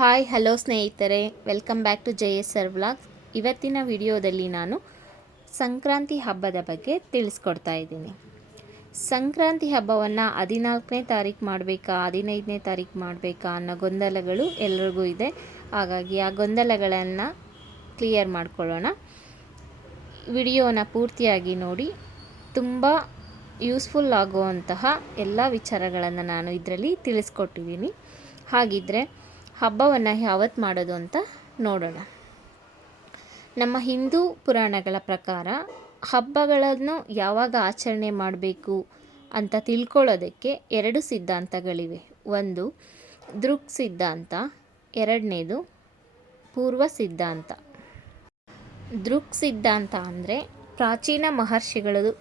Hi hello ಸ್ನೇಹಿತರೆ, welcome back to JSR vlogs. ಇವತ್ತಿನ ವಿಡಿಯೋದಲ್ಲಿ ನಾನು ಸಂಕ್ರಾಂತಿ ಹಬ್ಬದ ಬಗ್ಗೆ ತಿಳಿಸ್ಕೊಡ್ತಾ ಇದ್ದೀನಿ. ಸಂಕ್ರಾಂತಿ ಹಬ್ಬವನ್ನು 14ನೇ ತಾರೀಕು ಮಾಡಬೇಕಾ 15ನೇ ತಾರೀಕು ಮಾಡಬೇಕಾ ಅನ್ನೋ ಗೊಂದಲಗಳು ಎಲ್ರಿಗೂ ಇದೆ. ಹಾಗಾಗಿ ಆ ಗೊಂದಲಗಳನ್ನು ಕ್ಲಿಯರ್ ಮಾಡ್ಕೊಳ್ಳೋಣ. ವಿಡಿಯೋನ ಪೂರ್ತಿಯಾಗಿ ನೋಡಿ. ತುಂಬ ಯೂಸ್ಫುಲ್ ಆಗುವಂತಹ ಎಲ್ಲ ವಿಚಾರಗಳನ್ನು ನಾನು ಇದರಲ್ಲಿ ತಿಳಿಸ್ಕೊಟ್ಟಿದ್ದೀನಿ. ಹಾಗಿದ್ದರೆ ಹಬ್ಬವನ್ನು ಯಾವತ್ತು ಮಾಡೋದು ಅಂತ ನೋಡೋಣ. ನಮ್ಮ ಹಿಂದೂ ಪುರಾಣಗಳ ಪ್ರಕಾರ ಹಬ್ಬಗಳನ್ನು ಯಾವಾಗ ಆಚರಣೆ ಮಾಡಬೇಕು ಅಂತ ತಿಳ್ಕೊಳ್ಳೋದಕ್ಕೆ 2 ಸಿದ್ಧಾಂತಗಳಿವೆ. ಒಂದು ದೃಕ್ ಸಿದ್ಧಾಂತ, ಎರಡನೇದು ಪೂರ್ವ ಸಿದ್ಧಾಂತ. ದೃಕ್ ಸಿದ್ಧಾಂತ ಅಂದರೆ ಪ್ರಾಚೀನ ಮಹರ್ಷಿಗಳು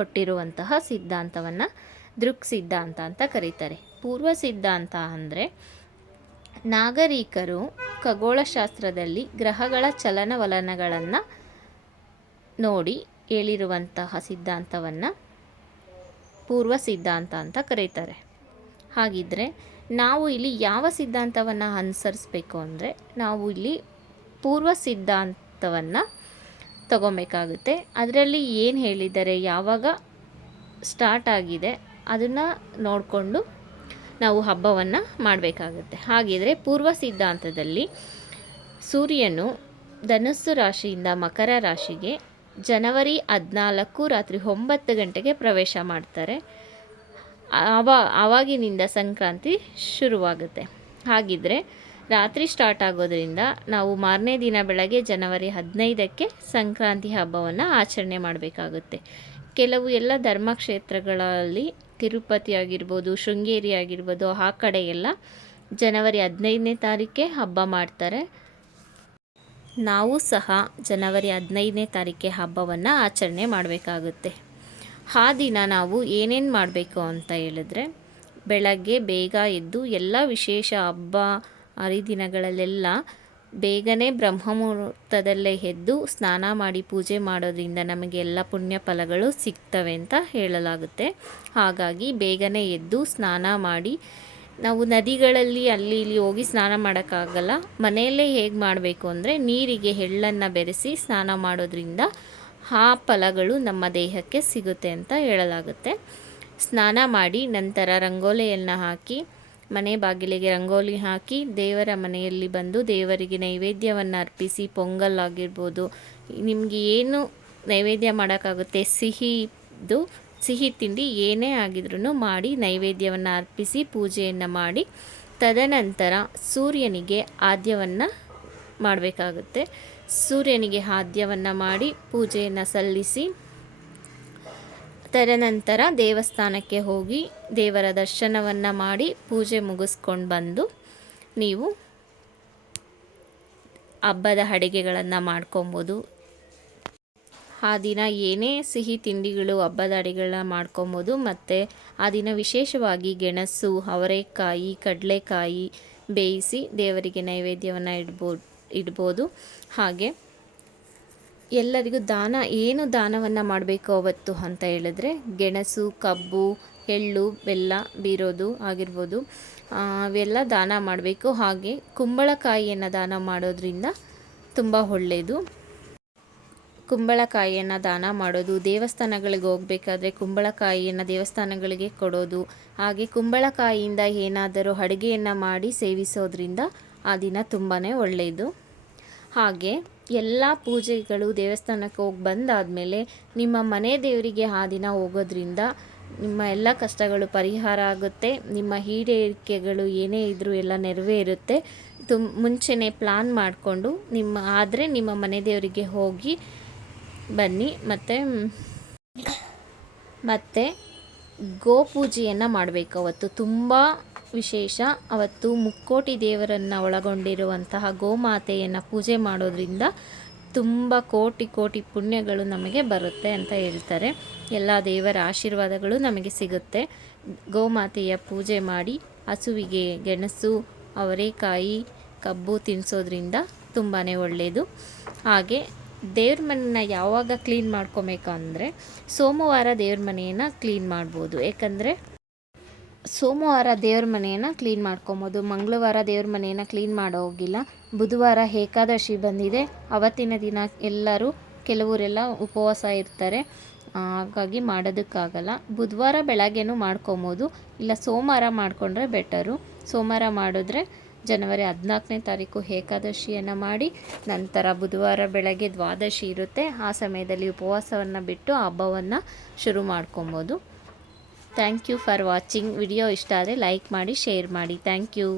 ಕೊಟ್ಟಿರುವಂತಹ ಸಿದ್ಧಾಂತವನ್ನು ದೃಕ್ ಸಿದ್ಧಾಂತ ಅಂತ ಕರೀತಾರೆ. ಪೂರ್ವ ಸಿದ್ಧಾಂತ ಅಂದರೆ ನಾಗರಿಕರು ಖಗೋಳಶಾಸ್ತ್ರದಲ್ಲಿ ಗ್ರಹಗಳ ಚಲನವಲನಗಳನ್ನು ನೋಡಿ ಹೇಳಿರುವಂತಹ ಸಿದ್ಧಾಂತವನ್ನು ಪೂರ್ವ ಸಿದ್ಧಾಂತ ಅಂತ ಕರೀತಾರೆ. ಹಾಗಿದ್ದರೆ ನಾವು ಇಲ್ಲಿ ಯಾವ ಸಿದ್ಧಾಂತವನ್ನು ಅನುಸರಿಸಬೇಕು ಅಂದರೆ ನಾವು ಇಲ್ಲಿ ಪೂರ್ವ ಸಿದ್ಧಾಂತವನ್ನು ತಗೊಬೇಕಾಗುತ್ತೆ. ಅದರಲ್ಲಿ ಏನು ಹೇಳಿದ್ದಾರೆ, ಯಾವಾಗ ಸ್ಟಾರ್ಟ್ ಆಗಿದೆ ಅದನ್ನು ನೋಡಿಕೊಂಡು ನಾವು ಹಬ್ಬವನ್ನು ಮಾಡಬೇಕಾಗುತ್ತೆ. ಹಾಗಿದ್ರೆ ಪೂರ್ವ ಸಿದ್ಧಾಂತದಲ್ಲಿ ಸೂರ್ಯನು ಧನುಸ್ಸು ರಾಶಿಯಿಂದ ಮಕರ ರಾಶಿಗೆ ಜನವರಿ 14 ರಾತ್ರಿ 9 ಗಂಟೆಗೆ ಪ್ರವೇಶ ಮಾಡ್ತಾರೆ. ಆವಾಗಿನಿಂದ ಸಂಕ್ರಾಂತಿ ಶುರುವಾಗುತ್ತೆ. ಹಾಗಿದ್ರೆ ರಾತ್ರಿ ಸ್ಟಾರ್ಟ್ ಆಗೋದ್ರಿಂದ ನಾವು ಮಾರನೇ ದಿನ ಬೆಳಗ್ಗೆ ಜನವರಿ 15ಕ್ಕೆ ಸಂಕ್ರಾಂತಿ ಹಬ್ಬವನ್ನು ಆಚರಣೆ ಮಾಡಬೇಕಾಗುತ್ತೆ. ಕೆಲವು ಎಲ್ಲ ಧರ್ಮಕ್ಷೇತ್ರಗಳಲ್ಲಿ ತಿರುಪತಿ ಆಗಿರ್ಬೋದು, ಶೃಂಗೇರಿ ಆಗಿರ್ಬೋದು, ಆ ಕಡೆ ಎಲ್ಲ ಜನವರಿ 15ನೇ ತಾರೀಕೆ ಹಬ್ಬ ಮಾಡ್ತಾರೆ. ನಾವು ಸಹ ಜನವರಿ 15ನೇ ತಾರೀಕೆ ಹಬ್ಬವನ್ನು ಆಚರಣೆ ಮಾಡಬೇಕಾಗುತ್ತೆ. ಆ ದಿನ ನಾವು ಏನೇನು ಮಾಡಬೇಕು ಅಂತ ಹೇಳಿದ್ರೆ, ಬೆಳಗ್ಗೆ ಬೇಗ ಎದ್ದು ಎಲ್ಲ ವಿಶೇಷ ಹಬ್ಬ ಹರಿದಿನಗಳಲ್ಲೆಲ್ಲ ಬೇಗನೆ ಬ್ರಹ್ಮಮುಹೂರ್ತದಲ್ಲೇ ಎದ್ದು ಸ್ನಾನ ಮಾಡಿ ಪೂಜೆ ಮಾಡೋದ್ರಿಂದ ನಮಗೆ ಎಲ್ಲ ಪುಣ್ಯ ಫಲಗಳು ಸಿಗ್ತವೆ ಅಂತ ಹೇಳಲಾಗುತ್ತೆ. ಹಾಗಾಗಿ ಬೇಗನೆ ಎದ್ದು ಸ್ನಾನ ಮಾಡಿ, ನಾವು ನದಿಗಳಲ್ಲಿ ಅಲ್ಲಿ ಇಲ್ಲಿ ಹೋಗಿ ಸ್ನಾನ ಮಾಡೋಕ್ಕಾಗಲ್ಲ, ಮನೆಯಲ್ಲೇ ಹೇಗೆ ಮಾಡಬೇಕು ಅಂದರೆ ನೀರಿಗೆ ಎಳ್ಳನ್ನು ಬೆರೆಸಿ ಸ್ನಾನ ಮಾಡೋದ್ರಿಂದ ಆ ಫಲಗಳು ನಮ್ಮ ದೇಹಕ್ಕೆ ಸಿಗುತ್ತೆ ಅಂತ ಹೇಳಲಾಗುತ್ತೆ. ಸ್ನಾನ ಮಾಡಿ ನಂತರ ರಂಗೋಲಿಯನ್ನು ಹಾಕಿ ಮನೆ ಬಾಗಿಲಿಗೆ ರಂಗೋಲಿ ಹಾಕಿ ದೇವರ ಮನೆಯಲ್ಲಿ ಬಂದು ದೇವರಿಗೆ ನೈವೇದ್ಯವನ್ನು ಅರ್ಪಿಸಿ, ಪೊಂಗಲ್ ಆಗಿರ್ಬೋದು, ನಿಮಗೆ ಏನು ನೈವೇದ್ಯ ಮಾಡೋಕ್ಕಾಗುತ್ತೆ ಸಿಹಿ ತಿಂಡಿ ಏನೇ ಆಗಿದ್ರೂ ಮಾಡಿ ನೈವೇದ್ಯವನ್ನು ಅರ್ಪಿಸಿ ಪೂಜೆಯನ್ನು ಮಾಡಿ, ತದನಂತರ ಸೂರ್ಯನಿಗೆ ಆದ್ಯವನ್ನು ಮಾಡಬೇಕಾಗುತ್ತೆ. ಸೂರ್ಯನಿಗೆ ಆದ್ಯವನ್ನು ಮಾಡಿ ಪೂಜೆಯನ್ನು ಸಲ್ಲಿಸಿ, ತದನಂತರ ದೇವಸ್ಥಾನಕ್ಕೆ ಹೋಗಿ ದೇವರ ದರ್ಶನವನ್ನು ಮಾಡಿ ಪೂಜೆ ಮುಗಿಸ್ಕೊಂಡು ಬಂದು ನೀವು ಹಬ್ಬದ ಅಡುಗೆಗಳನ್ನು ಮಾಡ್ಕೊಬೋದು. ಆ ದಿನ ಏನೇ ಸಿಹಿ ತಿಂಡಿಗಳು ಹಬ್ಬದ ಅಡುಗೆಗಳನ್ನ ಮಾಡ್ಕೊಬೋದು. ಮತ್ತು ಆ ದಿನ ವಿಶೇಷವಾಗಿ ಗೆಣಸು, ಅವರೆಕಾಯಿ, ಕಡಲೆಕಾಯಿ ಬೇಯಿಸಿ ದೇವರಿಗೆ ನೈವೇದ್ಯವನ್ನು ಇಡ್ಬೋದು. ಹಾಗೆ ಎಲ್ಲರಿಗೂ ದಾನವನ್ನು ಮಾಡಬೇಕು ಅವತ್ತು ಅಂತ ಹೇಳಿದ್ರೆ ಗೆಣಸು, ಕಬ್ಬು, ಎಳ್ಳು, ಬೆಲ್ಲ ಬೀರೋದು ಆಗಿರ್ಬೋದು, ಅವೆಲ್ಲ ದಾನ ಮಾಡಬೇಕು. ಹಾಗೆ ಕುಂಬಳಕಾಯಿಯನ್ನು ದಾನ ಮಾಡೋದ್ರಿಂದ ತುಂಬ ಒಳ್ಳೆಯದು. ಕುಂಬಳಕಾಯಿಯನ್ನು ದಾನ ಮಾಡೋದು, ದೇವಸ್ಥಾನಗಳಿಗೆ ಹೋಗಬೇಕಾದ್ರೆ ಕುಂಬಳಕಾಯಿಯನ್ನು ದೇವಸ್ಥಾನಗಳಿಗೆ ಕೊಡೋದು, ಹಾಗೆ ಕುಂಬಳಕಾಯಿಯಿಂದ ಏನಾದರೂ ಅಡುಗೆಯನ್ನು ಮಾಡಿ ಸೇವಿಸೋದ್ರಿಂದ ಆ ದಿನ ತುಂಬಾ ಒಳ್ಳೆಯದು. ಹಾಗೆ ಎಲ್ಲ ಪೂಜೆಗಳು ದೇವಸ್ಥಾನಕ್ಕೆ ಹೋಗಿ ಬಂದಾದಮೇಲೆ ನಿಮ್ಮ ಮನೆ ದೇವರಿಗೆ ಆ ದಿನ ಹೋಗೋದ್ರಿಂದ ನಿಮ್ಮ ಎಲ್ಲ ಕಷ್ಟಗಳು ಪರಿಹಾರ ಆಗುತ್ತೆ. ನಿಮ್ಮ ಈಡೇರಿಕೆಗಳು ಏನೇ ಇದ್ದರೂ ಎಲ್ಲ ನೆರವೇರುತ್ತೆ. ಮುಂಚೆನೇ ಪ್ಲಾನ್ ಮಾಡಿಕೊಂಡು ನಿಮ್ಮ ಮನೆ ದೇವರಿಗೆ ಹೋಗಿ ಬನ್ನಿ. ಮತ್ತು ಗೋಪೂಜೆಯನ್ನು ಮಾಡಬೇಕು. ಅವತ್ತು ತುಂಬ ವಿಶೇಷ. ಅವತ್ತು ಮುಕ್ಕೋಟಿ ದೇವರನ್ನು ಒಳಗೊಂಡಿರುವಂತಹ ಗೋಮಾತೆಯನ್ನು ಪೂಜೆ ಮಾಡೋದ್ರಿಂದ ತುಂಬ ಕೋಟಿ ಪುಣ್ಯಗಳು ನಮಗೆ ಬರುತ್ತೆ ಅಂತ ಹೇಳ್ತಾರೆ. ಎಲ್ಲ ದೇವರ ಆಶೀರ್ವಾದಗಳು ನಮಗೆ ಸಿಗುತ್ತೆ. ಗೋಮಾತೆಯ ಪೂಜೆ ಮಾಡಿ ಹಸುವಿಗೆ ಗೆಣಸು, ಅವರೆಕಾಯಿ, ಕಬ್ಬು ತಿನ್ನಿಸೋದ್ರಿಂದ ತುಂಬಾ ಒಳ್ಳೆಯದು. ಹಾಗೆ ದೇವ್ರ ಮನೆಯನ್ನು ಯಾವಾಗ ಕ್ಲೀನ್ ಮಾಡ್ಕೊಬೇಕು ಅಂದರೆ ಸೋಮವಾರ ದೇವ್ರ ಮನೆಯನ್ನು ಕ್ಲೀನ್ ಮಾಡ್ಬೋದು. ಯಾಕಂದರೆ ಸೋಮವಾರ ದೇವ್ರ ಮನೆಯನ್ನು ಕ್ಲೀನ್ ಮಾಡ್ಕೊಬೋದು. ಮಂಗಳವಾರ ದೇವ್ರ ಮನೆಯನ್ನು ಕ್ಲೀನ್ ಮಾಡೋ ಹೋಗಿಲ್ಲ. ಬುಧವಾರ ಏಕಾದಶಿ ಬಂದಿದೆ, ಅವತ್ತಿನ ದಿನ ಎಲ್ಲರೂ ಕೆಲವರೆಲ್ಲ ಉಪವಾಸ ಇರ್ತಾರೆ, ಹಾಗಾಗಿ ಮಾಡೋದಕ್ಕಾಗಲ್ಲ. ಬುಧವಾರ ಬೆಳಗ್ಗೆನೂ ಮಾಡ್ಕೊಬೋದು, ಇಲ್ಲ ಸೋಮವಾರ ಮಾಡಿಕೊಂಡ್ರೆ ಬೆಟರು. ಸೋಮವಾರ ಮಾಡಿದ್ರೆ ಜನವರಿ 14ನೇ ತಾರೀಕು ಏಕಾದಶಿಯನ್ನು ಮಾಡಿ, ನಂತರ ಬುಧವಾರ ಬೆಳಗ್ಗೆ ದ್ವಾದಶಿ ಇರುತ್ತೆ, ಆ ಸಮಯದಲ್ಲಿ ಉಪವಾಸವನ್ನು ಬಿಟ್ಟು ಹಬ್ಬವನ್ನು ಶುರು ಮಾಡ್ಕೊಬೋದು. Thank you for watching. Video ಇಷ್ಟ ಆದರೆ ಲೈಕ್ ಮಾಡಿ, ಶೇರ್ ಮಾಡಿ. Thank you.